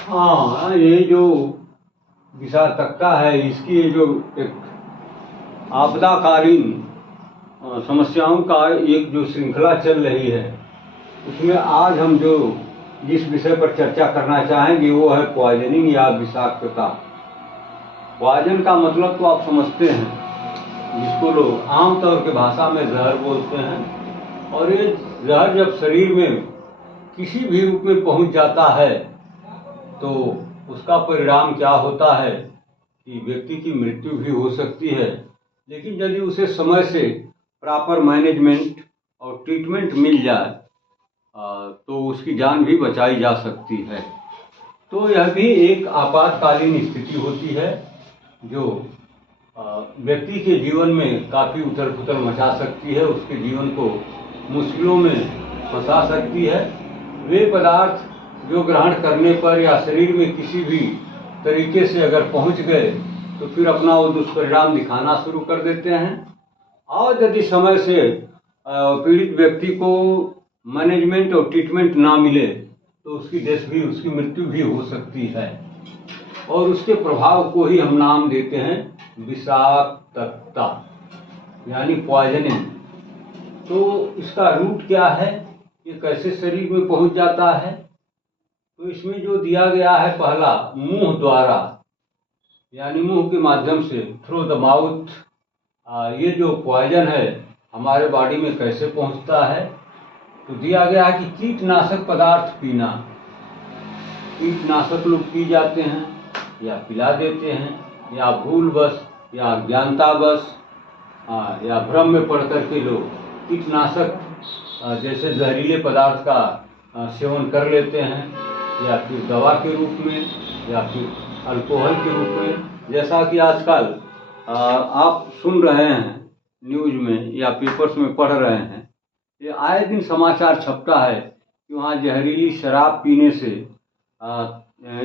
हाँ, ये जो विषाक्तता है, इसकी ये जो एक आपदाकालीन समस्याओं का एक जो श्रृंखला चल रही है, उसमें आज हम जो जिस विषय पर चर्चा करना चाहेंगे वो है पॉइजनिंग या विषाक्तता। पॉइजन का मतलब तो आप समझते हैं, जिसको लोग आमतौर के भाषा में जहर बोलते हैं। और ये जहर जब शरीर में किसी भी रूप में पहुंच जाता है तो उसका परिणाम क्या होता है कि व्यक्ति की मृत्यु भी हो सकती है। लेकिन यदि उसे समय से प्रॉपर मैनेजमेंट और ट्रीटमेंट मिल जाए तो उसकी जान भी बचाई जा सकती है। तो यह भी एक आपातकालीन स्थिति होती है जो व्यक्ति के जीवन में काफ़ी उथल पुथल मचा सकती है, उसके जीवन को मुश्किलों में फंसा सकती है। वे पदार्थ जो ग्रहण करने पर या शरीर में किसी भी तरीके से अगर पहुंच गए तो फिर अपना वो दुष्परिणाम दिखाना शुरू कर देते हैं। और यदि समय से पीड़ित व्यक्ति को मैनेजमेंट और ट्रीटमेंट ना मिले तो उसकी मृत्यु भी हो सकती है। और उसके प्रभाव को ही हम नाम देते हैं विषाक्तता, यानी पॉइजनिंग। तो इसका रूट क्या है, ये कैसे शरीर में पहुंच जाता है? तो इसमें जो दिया गया है, पहला मुंह द्वारा, यानी मुंह के माध्यम से, थ्रू द माउथ। ये जो पॉइजन है हमारे बॉडी में कैसे पहुंचता है, तो दिया गया है कि कीटनाशक पदार्थ पीना। कीटनाशक लोग पी जाते हैं या पिला देते हैं, या भूलवश या अज्ञानतावश या भ्रम में पड़ करके लोग कीटनाशक जैसे जहरीले पदार्थ का सेवन कर लेते हैं, या फिर दवा के रूप में या फिर अल्कोहल के रूप में। जैसा कि आजकल आप सुन रहे हैं न्यूज़ में या पेपर्स में पढ़ रहे हैं, ये आए दिन समाचार छपता है कि वहाँ जहरीली शराब पीने से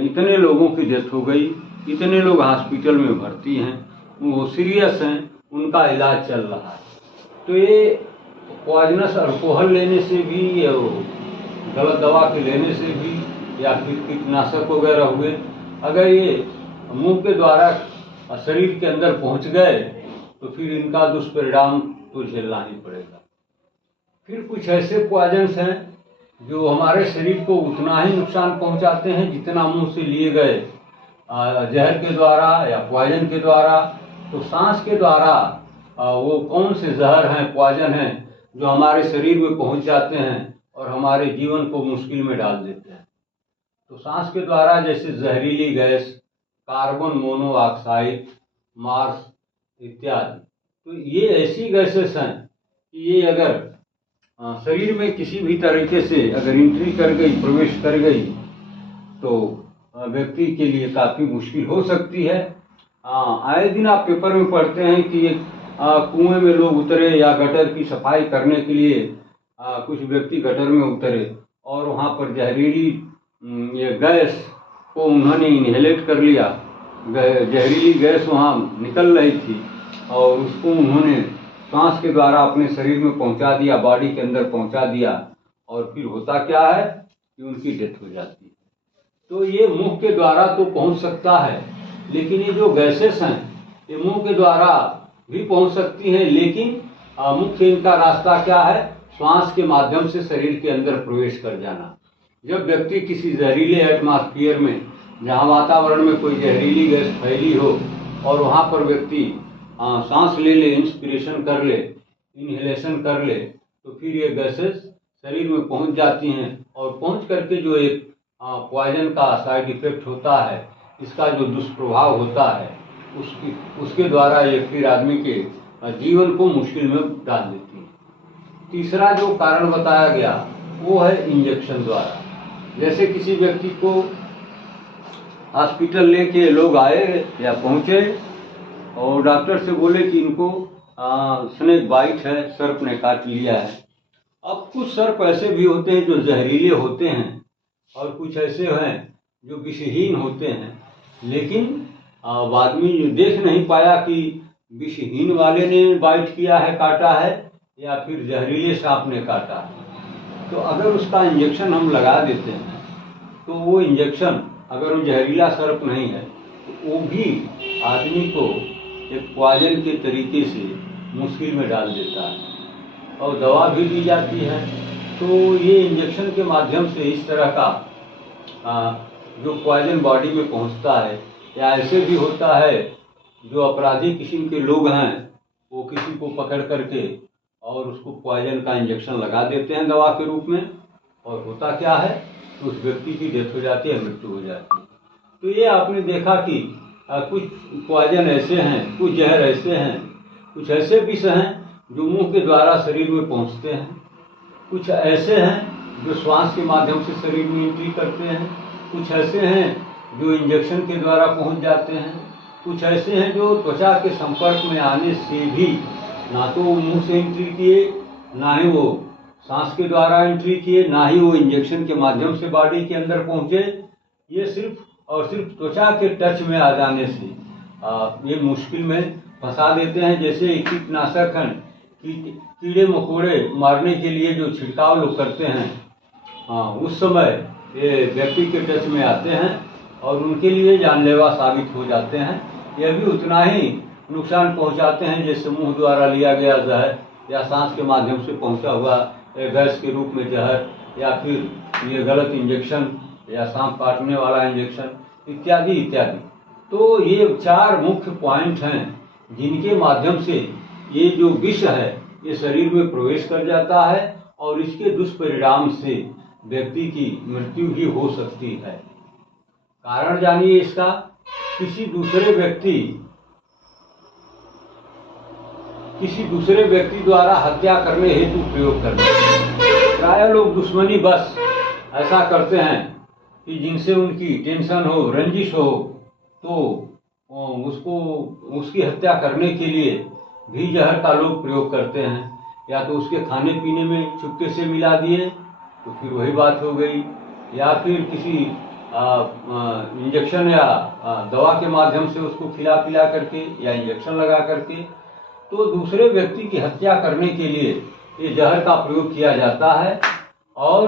इतने लोगों की डेथ हो गई, इतने लोग हॉस्पिटल में भर्ती हैं, वो सीरियस हैं, उनका इलाज चल रहा है। तो ये पॉइजनस अल्कोहल लेने से भी, या गलत दवा के लेने से भी, या फिर कीटनाशक वगैरह हुए, अगर ये मुंह के द्वारा शरीर के अंदर पहुंच गए तो फिर इनका दुष्परिणाम तो झेलना ही पड़ेगा। फिर कुछ ऐसे पॉइजन्स हैं जो हमारे शरीर को उतना ही नुकसान पहुंचाते हैं जितना मुंह से लिए गए जहर के द्वारा या पॉइजन के द्वारा। तो सांस के द्वारा वो कौन से जहर हैं, पॉइजन हैं जो हमारे शरीर में पहुंच जाते हैं और हमारे जीवन को मुश्किल में डाल देते हैं। तो सांस के द्वारा जैसे जहरीली गैस, कार्बन मोनोऑक्साइड, मार्स इत्यादि। तो ये ऐसी गैसेस हैं कि ये अगर शरीर में किसी भी तरीके से अगर एंट्री कर गई, प्रवेश कर गई, तो व्यक्ति के लिए काफ़ी मुश्किल हो सकती है। आए दिन आप पेपर में पढ़ते हैं कि कुएं में लोग उतरे या गटर की सफाई करने के लिए कुछ व्यक्ति गटर में उतरे और वहाँ पर जहरीली ये गैस को उन्होंने इनहेलेट कर लिया। जहरीली गैस वहाँ निकल रही थी और उसको उन्होंने सांस के द्वारा अपने शरीर में पहुंचा दिया, बॉडी के अंदर पहुंचा दिया, और फिर होता क्या है कि उनकी डेथ हो जाती है। तो ये मुंह के द्वारा तो पहुंच सकता है, लेकिन ये जो गैसेस हैं ये मुंह के द्वारा भी पहुंच सकती हैं, लेकिन मुख्य इनका रास्ता क्या है, श्वास के माध्यम से शरीर के अंदर प्रवेश कर जाना। जब व्यक्ति किसी जहरीले एटमॉस्फेयर में, जहाँ वातावरण में कोई जहरीली गैस फैली हो और वहाँ पर व्यक्ति सांस ले ले, इंस्पिरेशन कर ले, इनहेलेशन कर ले, तो फिर ये गैसेस शरीर में पहुंच जाती हैं और पहुंच करके जो एक पॉइजन का साइड इफेक्ट होता है, इसका जो दुष्प्रभाव होता है, उसके द्वारा ये फिर आदमी के जीवन को मुश्किल में डाल देती है। तीसरा जो कारण बताया गया वो है इंजेक्शन द्वारा। जैसे किसी व्यक्ति को हॉस्पिटल लेके लोग आए या पहुंचे और डॉक्टर से बोले कि इनको स्नेक बाइट है, सर्प ने काट लिया है। अब कुछ सर्प ऐसे भी होते हैं जो जहरीले होते हैं और कुछ ऐसे हैं जो विषहीन होते हैं, लेकिन आदमी देख नहीं पाया कि विषहीन वाले ने बाइट किया है, काटा है, या फिर जहरीले सांप ने काटा है। तो अगर उसका इंजेक्शन हम लगा देते हैं तो वो इंजेक्शन अगर वो जहरीला सर्प नहीं है तो वो भी आदमी को एक पॉइजन के तरीके से मुश्किल में डाल देता है और दवा भी दी जाती है। तो ये इंजेक्शन के माध्यम से इस तरह का जो पॉइजन बॉडी में पहुंचता है, या ऐसे भी होता है जो अपराधी किस्म के लोग हैं वो किसी को पकड़ करके और उसको पॉइजन का इंजेक्शन लगा देते हैं दवा के रूप में, और होता क्या है तो उस व्यक्ति की डेथ हो जाती है, मृत्यु हो जाती है। तो ये आपने देखा कि कुछ पॉइजन ऐसे हैं, कुछ जहर ऐसे हैं, कुछ ऐसे विष हैं जो मुंह के द्वारा शरीर में पहुंचते हैं, कुछ ऐसे हैं जो श्वास के माध्यम से शरीर में एंट्री करते हैं, कुछ ऐसे हैं जो इंजेक्शन के द्वारा पहुंच जाते हैं, कुछ ऐसे हैं जो त्वचा के संपर्क में आने से भी ना तो वो मुंह से एंट्री किए, ना ही वो सांस के द्वारा एंट्री किए, ना ही वो इंजेक्शन के माध्यम से बॉडी के अंदर पहुंचे। ये सिर्फ और सिर्फ त्वचा के टच में आ जाने से ये मुश्किल में फंसा देते हैं। जैसे कीटनाशक हैं, कीड़े मकोड़े मारने के लिए जो छिड़काव लोग करते हैं, उस समय ये व्यक्ति के टच में आते हैं और उनके लिए जानलेवा साबित हो जाते हैं। यह भी उतना ही नुकसान पहुंचाते हैं जैसे मुंह द्वारा लिया गया जहर, या सांस के माध्यम से पहुंचा हुआ गैस के रूप में जहर, या फिर ये गलत इंजेक्शन या सांप काटने वाला इंजेक्शन इत्यादि इत्यादि। तो ये 4 मुख्य पॉइंट हैं जिनके माध्यम से ये जो विष है ये शरीर में प्रवेश कर जाता है और इसके दुष्परिणाम से व्यक्ति की मृत्यु भी हो सकती है। कारण जानिए इसका, किसी दूसरे व्यक्ति द्वारा हत्या करने हेतु प्रयोग करना। प्राय लोग दुश्मनी बस ऐसा करते हैं कि जिनसे उनकी टेंशन हो, रंजिश हो, तो उसकी हत्या करने के लिए भी जहर का लोग प्रयोग करते हैं। या तो उसके खाने पीने में चुपके से मिला दिए तो फिर वही बात हो गई, या फिर किसी इंजेक्शन या दवा के माध्यम से उसको खिला पिला करके या इंजेक्शन लगा करके तो दूसरे व्यक्ति की हत्या करने के लिए ये जहर का प्रयोग किया जाता है। और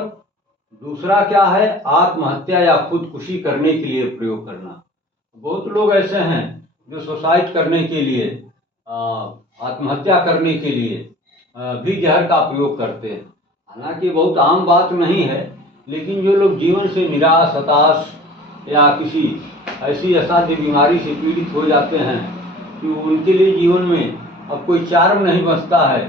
दूसरा क्या है, आत्महत्या या खुदकुशी करने के लिए प्रयोग करना। बहुत लोग ऐसे हैं जो सुसाइड करने के लिए, आत्महत्या करने के लिए भी जहर का प्रयोग करते हैं। हालांकि बहुत आम बात नहीं है, लेकिन जो लोग जीवन से निराश, हताश या किसी ऐसी असाध्य बीमारी से पीड़ित हो जाते हैं कि उनके लिए जीवन में अब कोई चार्म नहीं बचता है,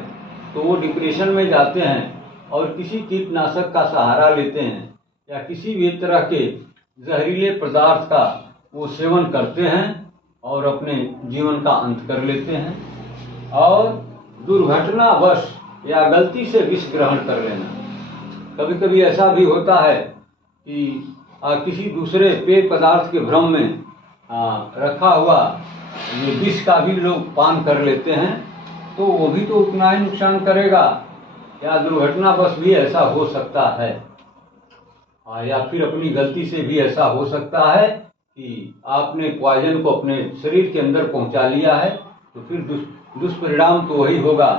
तो वो डिप्रेशन में जाते हैं और किसी कीटनाशक का सहारा लेते हैं या किसी भी तरह के जहरीले पदार्थ का वो सेवन करते हैं और अपने जीवन का अंत कर लेते हैं। और दुर्घटनावश या गलती से विष ग्रहण कर लेना। कभी कभी ऐसा भी होता है कि किसी दूसरे पेय पदार्थ के भ्रम में रखा हुआ ये विष का भी लोग पान कर लेते हैं, तो वो भी तो उतना ही नुकसान करेगा। या दुर्घटनावश भी ऐसा हो सकता है, या फिर अपनी गलती से भी ऐसा हो सकता है कि आपने पॉइजन को अपने शरीर के अंदर पहुंचा लिया है, तो फिर दुष्परिणाम तो वही होगा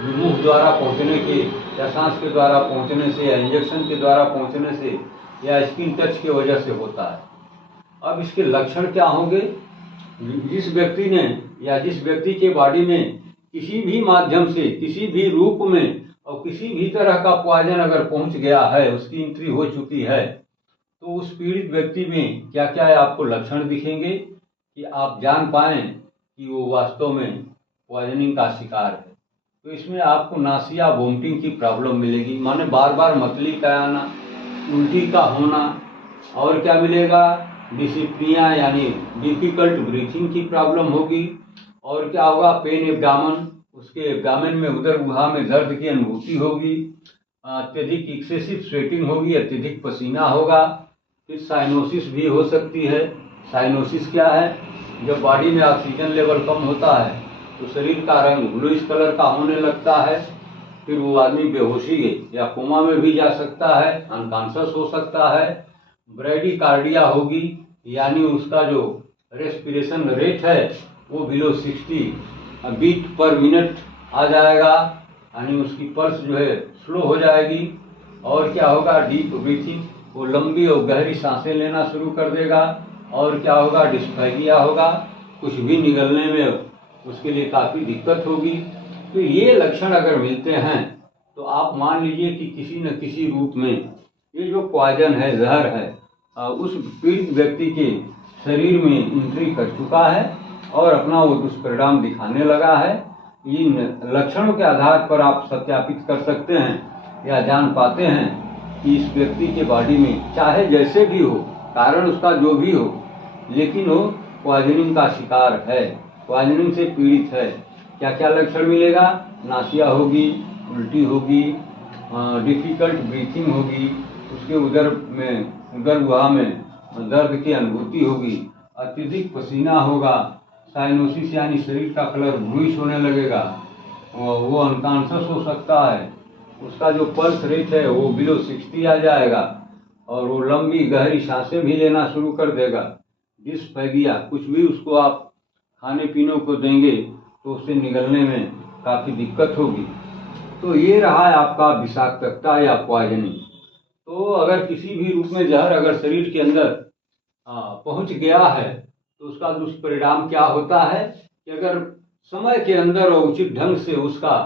जो मुंह द्वारा पहुंचने के या सांस के द्वारा पहुंचने से या इंजेक्शन के द्वारा पहुंचने से या स्किन टच की वजह से होता है। अब इसके लक्षण क्या होंगे? जिस व्यक्ति ने या जिस व्यक्ति के बॉडी में किसी भी माध्यम से, किसी भी रूप में और किसी भी तरह का पॉइजन अगर पहुंच गया है, उसकी एंट्री हो चुकी है, तो उस पीड़ित व्यक्ति में क्या क्या आपको लक्षण दिखेंगे कि आप जान पाएं कि वो वास्तव में पॉइजनिंग का शिकार है। तो इसमें आपको नासिया, वोमिटिंग की प्रॉब्लम मिलेगी, माने बार बार मतली का आना, उल्टी का होना, और क्या मिलेगा, डिस्पनिया यानी डिफिकल्ट ब्रीथिंग की प्रॉब्लम होगी। और क्या होगा, पेन एब्डामन, उसके एब्डामन में उदर गुहा में दर्द की अनुभूति होगी। अत्यधिक एक्सेसिव स्वेटिंग होगी, अत्यधिक पसीना होगा। फिर साइनोसिस भी हो सकती है। साइनोसिस क्या है? जब बॉडी में ऑक्सीजन लेवल कम होता है तो शरीर का रंग ब्लूइश कलर का होने लगता है। फिर वो आदमी बेहोशी या कोमा में भी जा सकता है, अनकॉन्शियस हो सकता है। ब्रैडीकार्डिया होगी, यानी उसका जो रेस्पिरेशन रेट है वो बिलो 60 बीट पर मिनट आ जाएगा, यानी उसकी पल्स जो है स्लो हो जाएगी। और क्या होगा, डीप ब्रीथिंग, वो लंबी और गहरी सांसें लेना शुरू कर देगा और क्या होगा, डिस्फेगिया होगा, कुछ भी निगलने में उसके लिए काफ़ी दिक्कत होगी। तो ये लक्षण अगर मिलते हैं तो आप मान लीजिए कि किसी न किसी रूप में ये जो पॉइजन है, जहर है, उस पीड़ित व्यक्ति के शरीर में एंट्री कर चुका है और अपना वो दुष्परिणाम दिखाने लगा है। इन लक्षणों के आधार पर आप सत्यापित कर सकते हैं या जान पाते हैं कि इस व्यक्ति के बॉडी में चाहे जैसे भी हो, कारण उसका जो भी हो, लेकिन वो पॉइजनिंग का शिकार है, पॉइजनिंग से पीड़ित है। क्या क्या लक्षण मिलेगा, नासिया होगी, उल्टी होगी, डिफिकल्ट ब्रीथिंग होगी, उसके उदर गुहा में दर्द की अनुभूति होगी, अत्यधिक पसीना होगा, साइनोसिस यानी शरीर का कलर ब्लूइश होने लगेगा, वो अनकॉन्शियस हो सकता है, उसका जो पल्स रेट है वो बिलो 60 आ जाएगा और वो लंबी गहरी सांसें भी लेना शुरू कर देगा। डिस्फेगिया, कुछ भी उसको आप खाने पीने को देंगे तो उससे निगलने में काफ़ी दिक्कत होगी। तो ये रहा है आपका विषाक्तता या पॉइजनिंग। तो अगर किसी भी रूप में जहर अगर शरीर के अंदर पहुंच गया है तो उसका दुष्परिणाम क्या होता है कि अगर समय के अंदर और उचित ढंग से उसका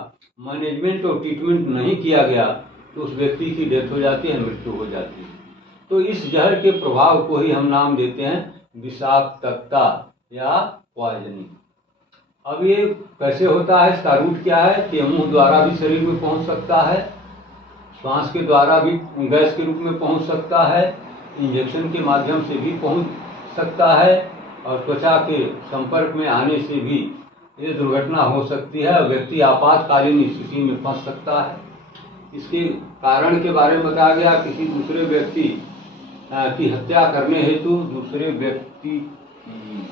मैनेजमेंट और ट्रीटमेंट नहीं किया गया तो उस व्यक्ति की डेथ हो जाती है, मृत्यु हो जाती है। तो इस जहर के प्रभाव को ही हम नाम देते हैं विषाक्तता या पॉइजनिंग। अब ये कैसे होता है, इसका रूट क्या है कि मुंह द्वारा भी शरीर में पहुंच सकता है, श्वास के द्वारा भी गैस के रूप में पहुंच सकता है, इंजेक्शन के माध्यम से भी पहुंच सकता है और त्वचा के संपर्क में आने से भी ये दुर्घटना हो सकती है और व्यक्ति आपातकालीन स्थिति में फंस सकता है। इसके कारण के बारे में बताया गया, किसी दूसरे व्यक्ति की हत्या करने हेतु दूसरे व्यक्ति की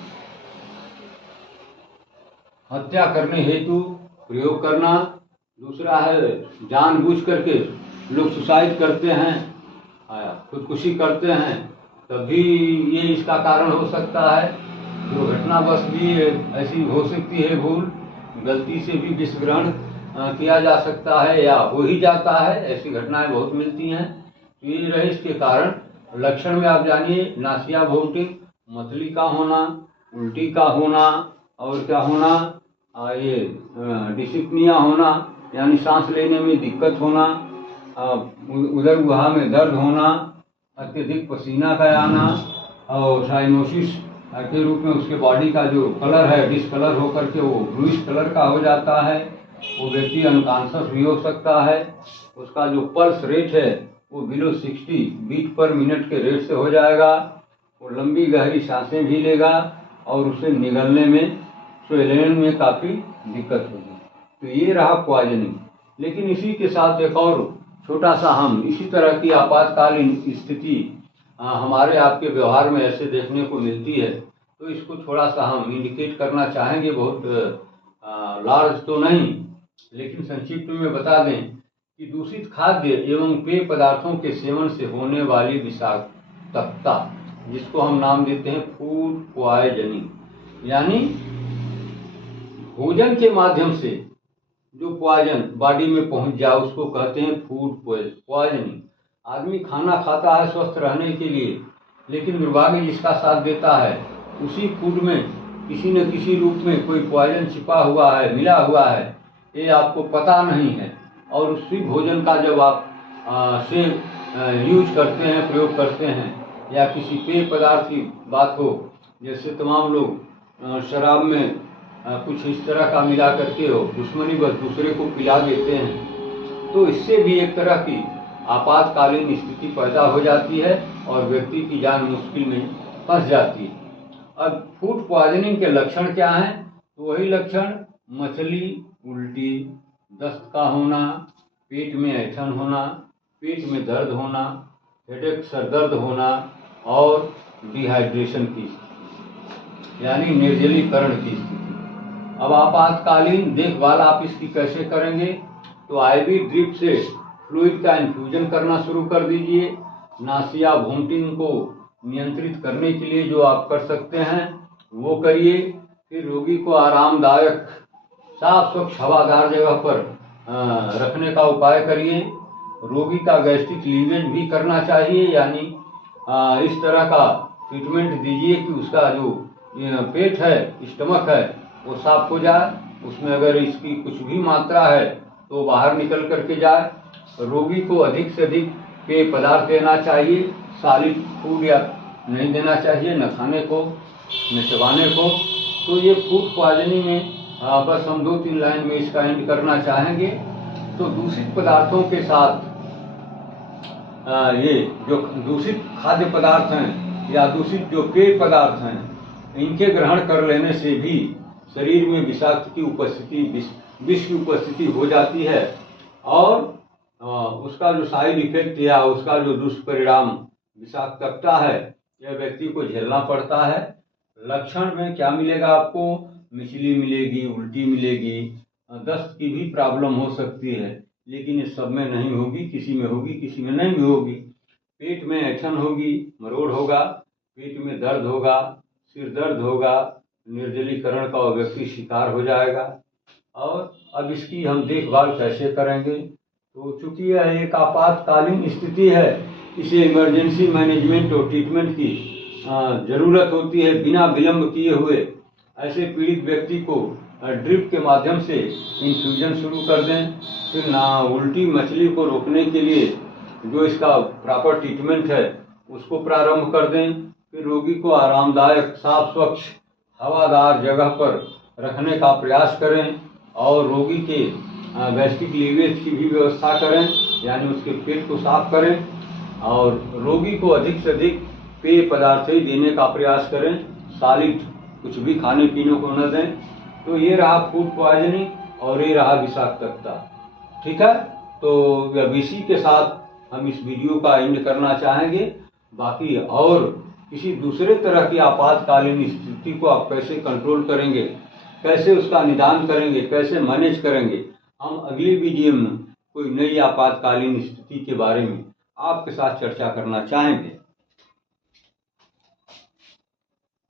हत्या करने हेतु प्रयोग करना, दूसरा है जानबूझ करके लोग सुसाइड करते हैं, खुदकुशी करते हैं, तभी ये इसका कारण हो सकता है। दुर्घटनावश भी ऐसी हो सकती है भूल, गलती से भी विष ग्रहण किया जा सकता है या हो ही जाता है, ऐसी घटनाएं बहुत मिलती हैं। तो ये रहे इसके कारण। लक्षण में आप जानिए, नासिया वोमिटिंग, मतली का होना, उल्टी का होना और क्या होना, ये डिस्पनिया होना यानी सांस लेने में दिक्कत होना, उदर गुहा में दर्द होना, अत्यधिक पसीना का आना और साइनोसिस के रूप में उसके बॉडी का जो कलर है डिसकलर होकर के वो ब्लूइश कलर का हो जाता है। वो व्यक्ति अनकॉन्शियस भी हो सकता है। उसका जो पल्स रेट है वो बिलो 60 बीट पर मिनट के रेट से हो जाएगा। वो लंबी गहरी सांसें भी लेगा और उसे निगलने में, स्वेलेन में काफ़ी दिक्कत होगी। तो ये रहा पॉइजनिंग। लेकिन इसी के साथ एक और छोटा सा हम इसी तरह की आपातकालीन स्थिति हमारे आपके व्यवहार में ऐसे देखने को मिलती है, तो इसको थोड़ा सा हम इंडिकेट करना चाहेंगे। बहुत लार्ज तो नहीं, लेकिन संक्षिप्त में बता दें कि दूषित खाद्य एवं पेय पदार्थों के सेवन से होने वाली विषाक्तता, जिसको हम नाम देते हैं फूड पॉइजनिंग, यानी भोजन के माध्यम से जो पॉइजन बॉडी में पहुंच जाए उसको कहते हैं फूड पॉइजनिंग। आदमी खाना खाता है स्वस्थ रहने के लिए, लेकिन दुर्भाग्य जिसका साथ देता है उसी फूड में किसी न किसी रूप में कोई पॉइजन छिपा हुआ है, मिला हुआ है, ये आपको पता नहीं है। और उसी भोजन का जब आप से यूज करते हैं, प्रयोग करते हैं, या किसी पेय पदार्थ की बात हो, जैसे तमाम लोग शराब में कुछ इस तरह का मिला करके हो दुश्मनी बस दूसरे को पिला देते हैं, तो इससे भी एक तरह की आपातकालीन स्थिति पैदा हो जाती है और व्यक्ति की जान मुश्किल में फंस जाती है। अब फूड पॉइजनिंग के लक्षण क्या हैं? तो वही लक्षण मछली, उल्टी, दस्त का होना, पेट में ऐंठन होना, पेट में दर्द होना, हेडेक सरदर्द होना और डिहाइड्रेशन की स्थिति यानी निर्जलीकरण की स्थिति। अब आपातकालीन देखभाल आप इसकी कैसे करेंगे? तो आईवी ड्रिप से फ्लूइड का इन्फ्यूजन करना शुरू कर दीजिए। नासिया वोमिटिंग को नियंत्रित करने के लिए जो आप कर सकते हैं वो करिए। फिर रोगी को आरामदायक साफ स्वच्छ हवादार जगह पर रखने का उपाय करिए। रोगी का गैस्ट्रिक लीवेज भी करना चाहिए, यानी इस तरह का ट्रीटमेंट दीजिए कि उसका जो पेट है, स्टमक है, वो साफ हो जाए। उसमें अगर इसकी कुछ भी मात्रा है तो बाहर निकल करके जाए। रोगी को अधिक से अधिक पेय पदार्थ देना चाहिए, सॉलिड फूड या नहीं देना चाहिए, न खाने को न चबाने को। तो ये फूड पॉइजनिंग में बस हम 2-3 लाइन में इसका एंड करना चाहेंगे। तो दूषित पदार्थों के साथ ये जो दूषित खाद्य पदार्थ हैं या दूषित जो पेय पदार्थ हैं, इनके ग्रहण कर लेने से भी शरीर में विषाक्त की उपस्थिति, विष की उपस्थिति हो जाती है और उसका जो साइड इफेक्ट या उसका जो दुष्परिणाम विषाक्तता है, यह व्यक्ति को झेलना पड़ता है। लक्षण में क्या मिलेगा आपको? मिचली मिलेगी, उल्टी मिलेगी, दस्त की भी प्रॉब्लम हो सकती है, लेकिन इस सब में नहीं होगी, किसी में होगी, किसी में नहीं भी होगी। पेट में ऐंठन होगी, मरोड़ होगा, पेट में दर्द होगा, सिर दर्द होगा, निर्जलीकरण का व्यक्ति शिकार हो जाएगा। और अब इसकी हम देखभाल कैसे करेंगे? तो चूंकि यह एक आपातकालीन स्थिति है, इसे इमरजेंसी मैनेजमेंट और ट्रीटमेंट की ज़रूरत होती है। बिना विलंब किए हुए ऐसे पीड़ित व्यक्ति को ड्रिप के माध्यम से इन्फ्यूजन शुरू कर दें। फिर ना उल्टी मछली को रोकने के लिए जो इसका प्रॉपर ट्रीटमेंट है उसको प्रारंभ कर दें। फिर रोगी को आरामदायक, साफ, स्वच्छ, हवादार जगह पर रखने का प्रयास करें और रोगी के गैस्ट्रिक लीवेज की भी व्यवस्था करें, यानी उसके पेट को साफ करें और रोगी को अधिक से अधिक पेय पदार्थ ही देने का प्रयास करें, सॉलिड कुछ भी खाने पीने को न दें। तो ये रहा फूड पॉइजनिंग और ये रहा विषाक्तता। ठीक है, तो इसी के साथ हम इस वीडियो का एंड करना चाहेंगे। बाकी और किसी दूसरे तरह की आपातकालीन स्थिति को आप कैसे कंट्रोल करेंगे, कैसे उसका निदान करेंगे, कैसे मैनेज करेंगे, हम अगली वीडियो में कोई नई आपातकालीन स्थिति के बारे में आपके साथ चर्चा करना चाहेंगे।